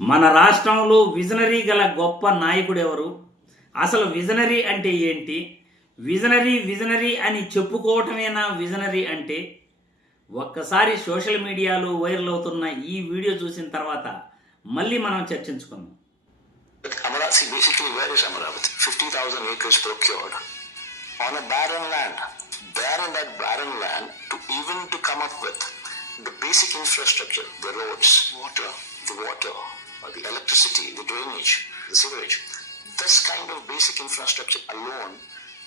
మన రాష్ట్రంలో విజనరీ గల గొప్ప నాయకుడు ఎవరు అసలు విజనరీ అంటే ఏంటి విజనరీ విజనరీ అని చెప్పుకోవటమేనా విజనరీ అంటే ఒక్కసారి సోషల్ మీడియాలో వైరల్ అవుతున్న ఈ వీడియో చూసిన తర్వాత మళ్ళీ మనం చర్చించుకుందాం see, basically, where is Amaravati? 50,000 acres procured on a barren land. There in that barren land, to even to come up with the basic infrastructure, the roads, water, the water, or the electricity, the drainage, the sewerage, this kind of basic infrastructure alone,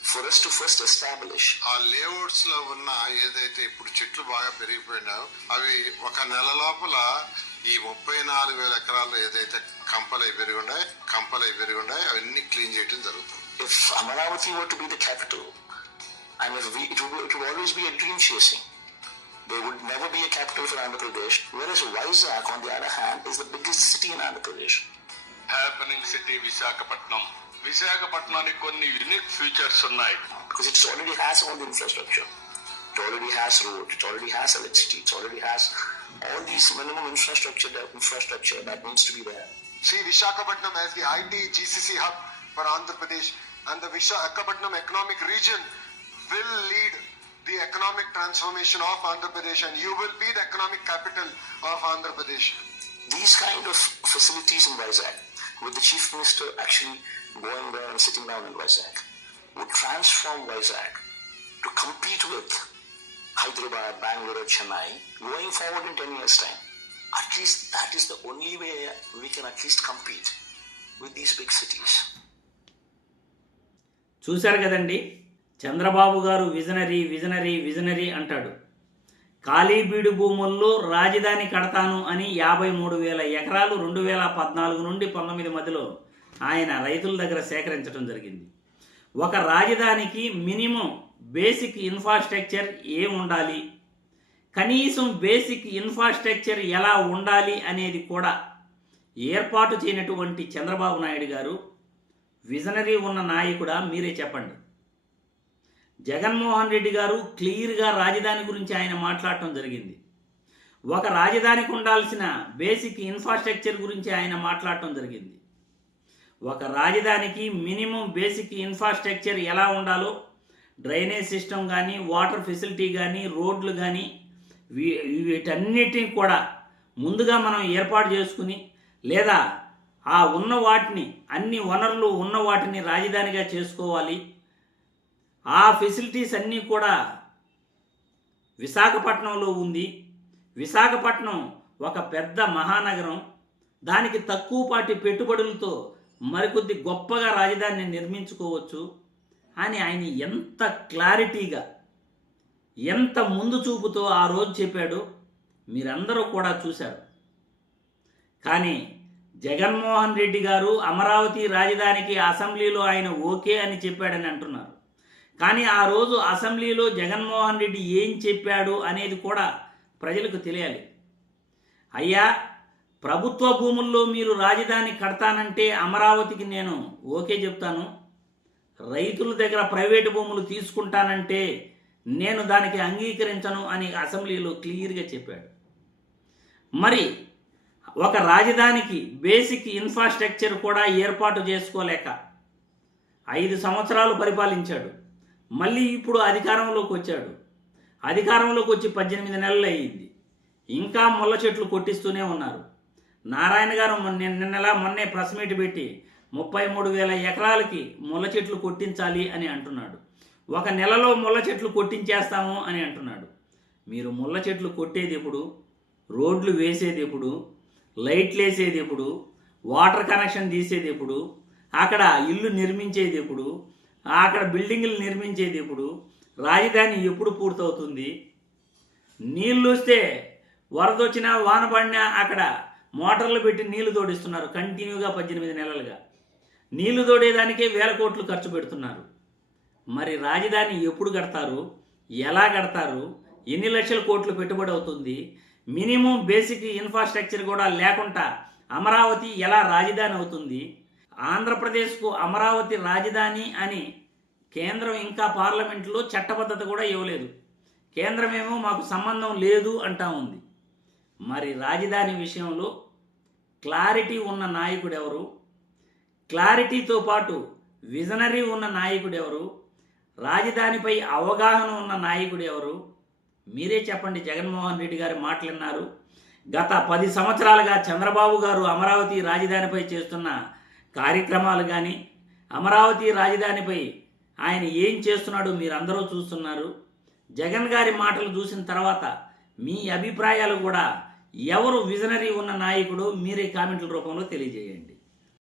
for us to first establish ఆ లేఅవుట్స్లో ఉన్న ఏదైతే ఇప్పుడు చెట్లు బాగా పెరిగిపోయినాయో అవి ఒక నెల లోపల ఈ ముప్పై నాలుగు వేల ఎకరాలు ఏదైతే కంపలై పెరిగి ఉన్నాయి కంపలై పెరిగి ఉన్నాయి అవన్నీ క్లీన్ చేయడం జరుగుతుంది if Amaravati were to be the capital, and if we, it, would, it would always be a dream chasing. There would never be a capital for Andhra Pradesh, whereas Vizag, on the other hand, is the biggest city in Andhra Pradesh. Happening city Visakhapatnam విశాఖపట్నానికి కొన్ని unique features ఉన్నాయి Because it already has all the infrastructure. It already has roads, it already has electricity, it already has all these minimum infrastructure that, infrastructure that needs to be there. See Vishakhapatnam as the IT GCC hub for Andhra Pradesh and the Vishakhapatnam economic region will lead the economic transformation of Andhra Pradesh and you will be the economic capital of Andhra Pradesh. These kind of facilities in Vizag, with the Chief Minister actually going there and sitting down in Vizag, would transform Vizag to compete with Hyderabad, Bangalore, or Chennai going forward in 10 years' time. At least that is the only way we can at least compete with these big cities. చూశారు కదండి చంద్రబాబు గారు visionary visionary visionary అంటాడు. ఖాళీ బీడు భూముల్లో రాజధాని కడతాను అని యాభై మూడు వేల ఎకరాలు రెండు వేల పద్నాలుగు నుండి పంతొమ్మిది మధ్యలో ఆయన రైతుల దగ్గర సేకరించడం జరిగింది. ఒక రాజధానికి మినిమం బేసిక్ ఇన్ఫ్రాస్ట్రక్చర్ ఏం ఉండాలి? కనీసం బేసిక్ ఇన్ఫ్రాస్ట్రక్చర్ ఎలా ఉండాలి అనేది కూడా ఏర్పాటు చేయనటువంటి చంద్రబాబు నాయుడు గారు విజనరీ ఉన్న నాయకుడా మీరే చెప్పండి. జగన్మోహన్ రెడ్డి గారు క్లియర్గా రాజధాని గురించి ఆయన మాట్లాడటం జరిగింది. ఒక రాజధానికి ఉండాల్సిన బేసిక్ ఇన్ఫ్రాస్ట్రక్చర్ గురించి ఆయన మాట్లాడటం జరిగింది. ఒక రాజధానికి మినిమం బేసిక్ ఇన్ఫ్రాస్ట్రక్చర్ ఎలా ఉండాలో డ్రైనేజ్ సిస్టమ్ కానీ వాటర్ ఫెసిలిటీ కానీ రోడ్లు కానీ వీ- వీటన్నిటిని కూడా ముందుగా మనం ఏర్పాటు చేసుకుని లేదా ఆ ఉన్న వాటిని అన్ని వనరులు ఉన్న వాటిని రాజధానిగా చేసుకోవాలి. ఆ ఫెసిలిటీస్ అన్నీ కూడా విశాఖపట్నంలో ఉంది. విశాఖపట్నం ఒక పెద్ద మహానగరం. దానికి తక్కువపాటి పెట్టుబడులతో మరికొద్ది గొప్పగా రాజధానిని నిర్మించుకోవచ్చు. అని ఆయన ఎంత క్లారిటీగా ఎంత ముందు చూపుతో ఆ రోజు చెప్పాడో మీరందరూ కూడా చూశారు. కానీ జగన్మోహన్ రెడ్డి గారు అమరావతి రాజధానికి అసెంబ్లీలో ఆయన ఓకే అని చెప్పాడని అంటున్నారు. కానీ ఆ రోజు అసెంబ్లీలో జగన్మోహన్ రెడ్డి ఏం చెప్పాడు అనేది కూడా ప్రజలకు తెలియాలి. అయ్యా ప్రభుత్వ భూముల్లో మీరు రాజధాని కడతానంటే అమరావతికి నేను ఓకే చెప్తాను. రైతుల దగ్గర ప్రైవేటు భూములు తీసుకుంటానంటే నేను దానికి అంగీకరించను అని అసెంబ్లీలో క్లియర్గా చెప్పాడు. మరి ఒక రాజధానికి బేసిక్ ఇన్ఫ్రాస్ట్రక్చర్ కూడా ఏర్పాటు చేసుకోలేక ఐదు సంవత్సరాలు పరిపాలించాడు. మళ్ళీ ఇప్పుడు అధికారంలోకి వచ్చాడు. అధికారంలోకి వచ్చి పద్దెనిమిది నెలలు అయ్యింది. ఇంకా ముళ్ళ చెట్లు కొట్టిస్తూనే ఉన్నారు. నారాయణ గారు మొన్న నిన్నలా మొన్నే ప్రెస్ మీట్ పెట్టి ముప్పై మూడు వేల ఎకరాలకి ముళ్ళ చెట్లు కొట్టించాలి అని అంటున్నాడు. ఒక నెలలో ముళ్ళ చెట్లు కొట్టించేస్తాము అని అంటున్నాడు. మీరు ముళ్ళ చెట్లు కొట్టేది ఎప్పుడు? రోడ్లు వేసేది ఎప్పుడు? లైట్లు వేసేది ఎప్పుడు? వాటర్ కనెక్షన్ తీసేది ఎప్పుడు? అక్కడ ఇల్లు నిర్మించేది ఎప్పుడు? అక్కడ బిల్డింగులు నిర్మించేది ఇప్పుడు రాజధాని ఎప్పుడు పూర్తవుతుంది? నీళ్ళు వస్తే వరద వచ్చినా వాన పడినా అక్కడ మోటార్లు పెట్టి నీళ్ళు తోడిస్తున్నారు కంటిన్యూగా పద్దెనిమిది నెలలుగా. నీళ్ళు తోడేదానికే వేల కోట్లు ఖర్చు పెడుతున్నారు. మరి రాజధాని ఎప్పుడు కడతారు? ఎలా కడతారు? ఎన్ని లక్షల కోట్లు పెట్టుబడి అవుతుంది? మినిమం బేసిక్ ఇన్ఫ్రాస్ట్రక్చర్ కూడా లేకుండా అమరావతి ఎలా రాజధాని అవుతుంది? ఆంధ్రప్రదేశ్కు అమరావతి రాజధాని అని కేంద్రం ఇంకా పార్లమెంట్లో చట్టబద్ధత కూడా ఇవ్వలేదు. కేంద్రమేమో మాకు సంబంధం లేదు అంటా ఉంది. మరి రాజధాని విషయంలో క్లారిటీ ఉన్న నాయకుడు ఎవరు క్లారిటీతో పాటు విజనరీ ఉన్న నాయకుడు ఎవరు రాజధానిపై అవగాహన ఉన్న నాయకుడు ఎవరు మీరే చెప్పండి జగన్మోహన్ రెడ్డి గారు మాట్లాడినారు గత పది సంవత్సరాలుగా చంద్రబాబు గారు అమరావతి రాజధానిపై చేస్తున్న కార్యక్రమాలు కానీ అమరావతి రాజధానిపై ఆయన ఏం చేస్తున్నాడో మీరందరూ చూస్తున్నారు. జగన్ గారి మాటలు చూసిన తర్వాత మీ అభిప్రాయాలు కూడా ఎవరు విజనరీ ఉన్న నాయకుడు మీరే కామెంట్ల రూపంలో తెలియజేయండి.